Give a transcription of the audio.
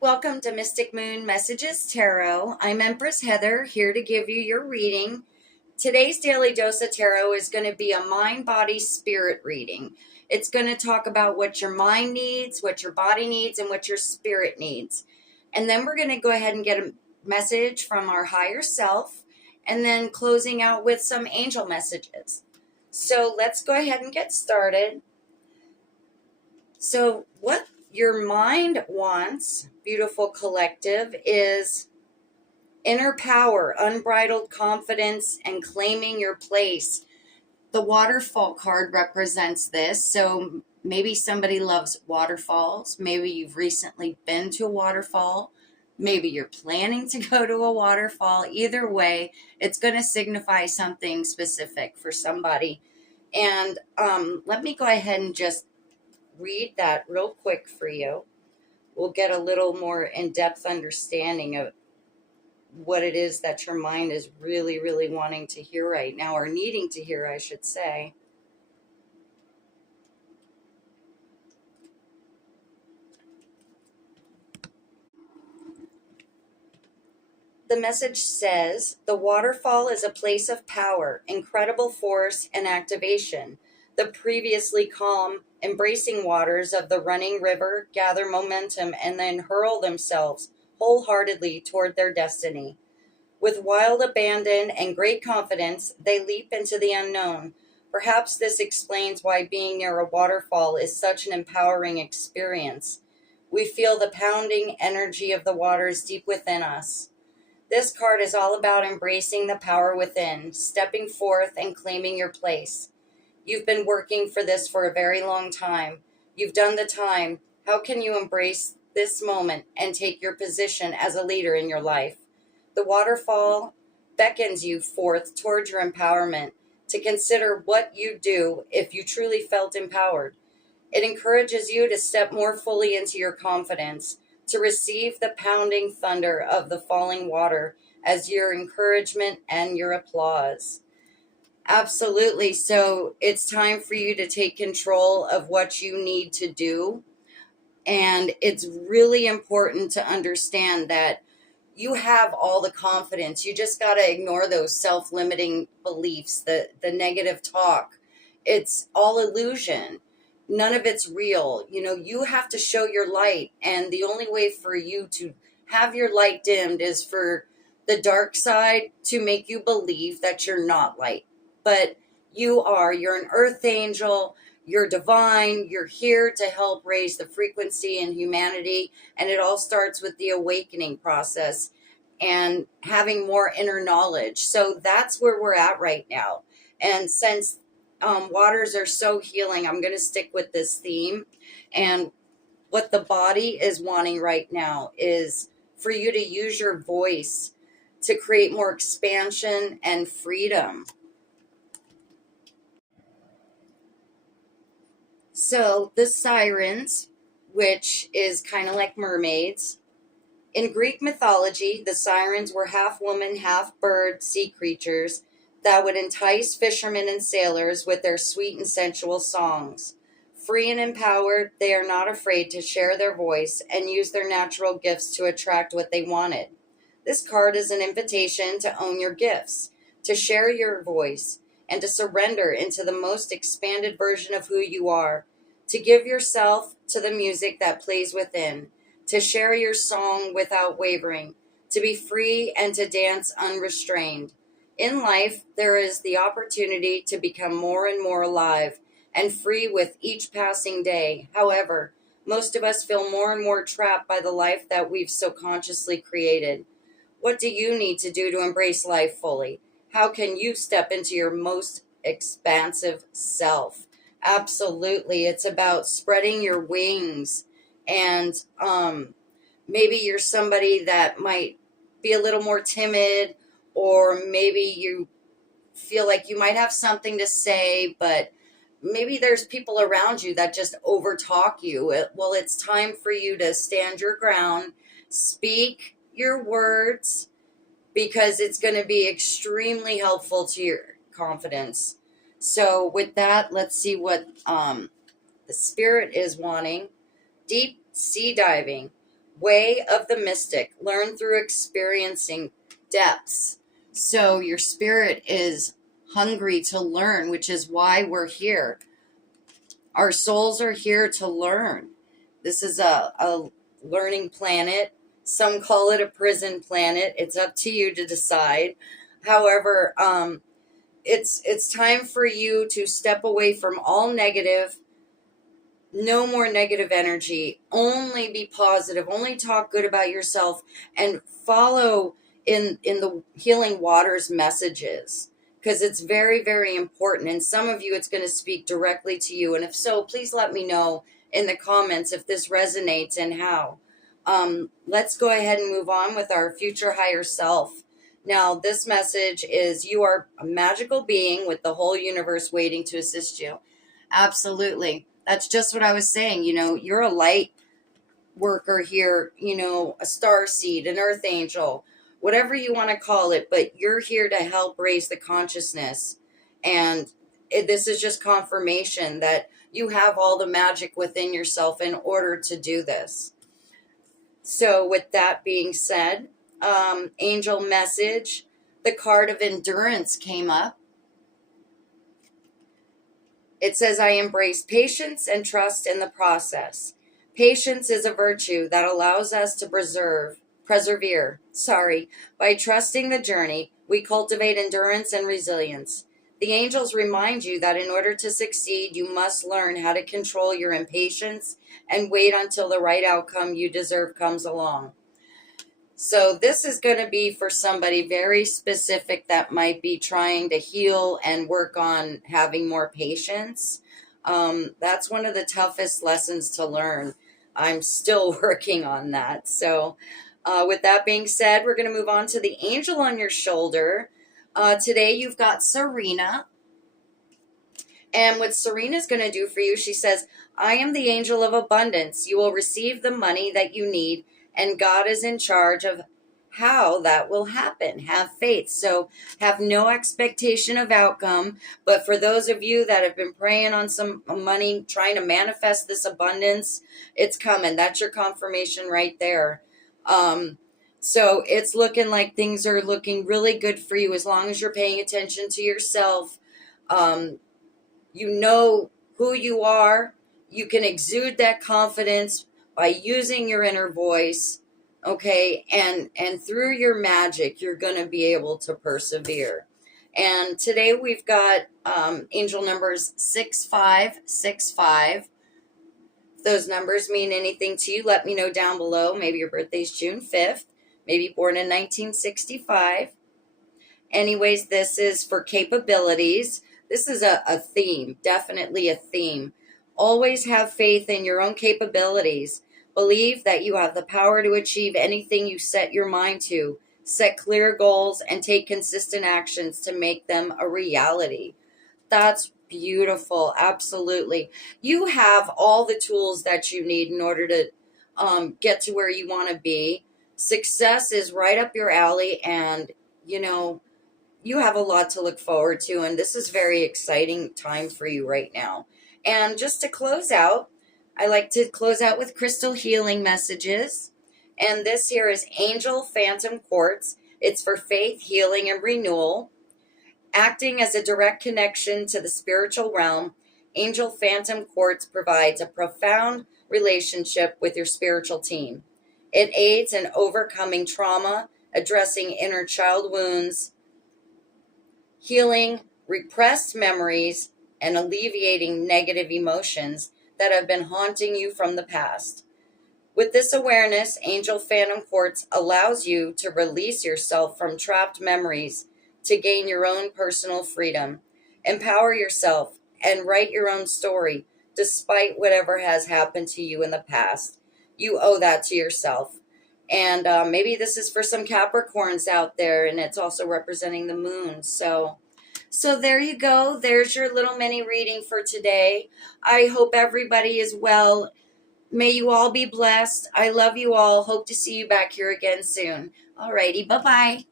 Welcome to Mystic Moon Messages Tarot. I'm Empress Heather, here to give you your reading. Today's Daily Dose of Tarot is going to be a mind, body, spirit reading. It's going to talk about what your mind needs, what your body needs, and what your spirit needs. And then we're going to go ahead and get a message from our higher self, and then closing out with some angel messages. So let's go ahead and get started. So what your mind wants, beautiful collective, is inner power, unbridled confidence, and claiming your place. The waterfall card represents this. So maybe somebody loves waterfalls. Maybe you've recently been to a waterfall. Maybe you're planning to go to a waterfall. Either way, it's going to signify something specific for somebody. And let me go ahead and just read that real quick for you. We'll get a little more in-depth understanding of what it is that your mind is really, really wanting to hear right now, or needing to hear, I should say. The message says, the waterfall is a place of power, incredible force, and activation. The previously calm, embracing waters of the running river gather momentum and then hurl themselves wholeheartedly toward their destiny. With wild abandon and great confidence, they leap into the unknown. Perhaps this explains why being near a waterfall is such an empowering experience. We feel the pounding energy of the waters deep within us. This card is all about embracing the power within, stepping forth and claiming your place. You've been working for this for a very long time. You've done the time. How can you embrace this moment and take your position as a leader in your life? The waterfall beckons you forth towards your empowerment, to consider what you'd do if you truly felt empowered. It encourages you to step more fully into your confidence, to receive the pounding thunder of the falling water as your encouragement and your applause. Absolutely. So it's time for you to take control of what you need to do. And it's really important to understand that you have all the confidence. You just got to ignore those self-limiting beliefs, the negative talk. It's all illusion. None of it's real. You have to show your light. And the only way for you to have your light dimmed is for the dark side to make you believe that you're not light. But you are. You're an earth angel. You're divine. You're here to help raise the frequency in humanity. And it all starts with the awakening process and having more inner knowledge. So that's where we're at right now. And since waters are so healing, I'm going to stick with this theme. And what the body is wanting right now is for you to use your voice to create more expansion and freedom. So the sirens, which is kind of like mermaids. In Greek mythology, the sirens were half woman, half bird sea creatures that would entice fishermen and sailors with their sweet and sensual songs. Free and empowered, they are not afraid to share their voice and use their natural gifts to attract what they wanted. This card is an invitation to own your gifts, to share your voice, and to surrender into the most expanded version of who you are, to give yourself to the music that plays within, to share your song without wavering, to be free and to dance unrestrained. In life, there is the opportunity to become more and more alive and free with each passing day. However, most of us feel more and more trapped by the life that we've so consciously created. What do you need to do to embrace life fully? How can you step into your most expansive self? Absolutely. It's about spreading your wings. And maybe you're somebody that might be a little more timid, or maybe you feel like you might have something to say, but maybe there's people around you that just overtalk you. Well, it's time for you to stand your ground, speak your words, because it's going to be extremely helpful to your confidence. So with that, let's see what the spirit is wanting. Deep sea diving. way of the mystic. Learn through experiencing depths. So your spirit is hungry to learn, which is why we're here. Our souls are here to learn. This is a learning planet. Some call it a prison planet. It's up to you to decide. However, it's time for you to step away from all negative. No more negative energy. Only be positive. Only talk good about yourself, and follow in the Healing Waters messages, because it's very, very important. And some of you, it's going to speak directly to you. And if so, please let me know in the comments if this resonates and how. Let's go ahead and move on with our future higher self. Now, this message is: you are a magical being with the whole universe waiting to assist you. Absolutely. That's just what I was saying. You're a light worker here, a star seed, an earth angel, whatever you want to call it, but you're here to help raise the consciousness. And this is just confirmation that you have all the magic within yourself in order to do this. So with that being said, angel message, the card of endurance came up. It says, I embrace patience and trust in the process. Patience is a virtue that allows us to persevere. By trusting the journey, we cultivate endurance and resilience. The angels remind you that in order to succeed, you must learn how to control your impatience and wait until the right outcome you deserve comes along. So this is going to be for somebody very specific that might be trying to heal and work on having more patience. That's one of the toughest lessons to learn. I'm still working on that. So with that being said, we're going to move on to the angel on your shoulder. Today you've got Serena. And what Serena's going to do for you, she says, I am the angel of abundance. You will receive the money that you need, and God is in charge of how that will happen. Have faith. So have no expectation of outcome. But for those of you that have been praying on some money, trying to manifest this abundance, it's coming. That's your confirmation right there. So it's looking like things are looking really good for you as long as you're paying attention to yourself. You know who you are. You can exude that confidence by using your inner voice, okay? And through your magic, you're going to be able to persevere. And today we've got angel numbers 6565. If those numbers mean anything to you, let me know down below. Maybe your birthday's June 5th. Maybe born in 1965. Anyways, this is for capabilities. This is a theme, definitely a theme. Always have faith in your own capabilities. Believe that you have the power to achieve anything you set your mind to. Set clear goals and take consistent actions to make them a reality. That's beautiful. Absolutely. You have all the tools that you need in order to get to where you want to be. Success is right up your alley, and you have a lot to look forward to, and this is very exciting time for you right now. And just to close out, I like to close out with crystal healing messages. And this here is Angel Phantom Quartz. It's for faith, healing, and renewal. Acting as a direct connection to the spiritual realm, Angel Phantom Quartz provides a profound relationship with your spiritual team. It aids in overcoming trauma, addressing inner child wounds, healing repressed memories, and alleviating negative emotions that have been haunting you from the past. With this awareness, Angel Phantom Quartz allows you to release yourself from trapped memories to gain your own personal freedom. Empower yourself and write your own story despite whatever has happened to you in the past. You owe that to yourself. And maybe this is for some Capricorns out there, and it's also representing the moon. So there you go. There's your little mini reading for today. I hope everybody is well. May you all be blessed. I love you all. Hope to see you back here again soon. Alrighty, bye-bye.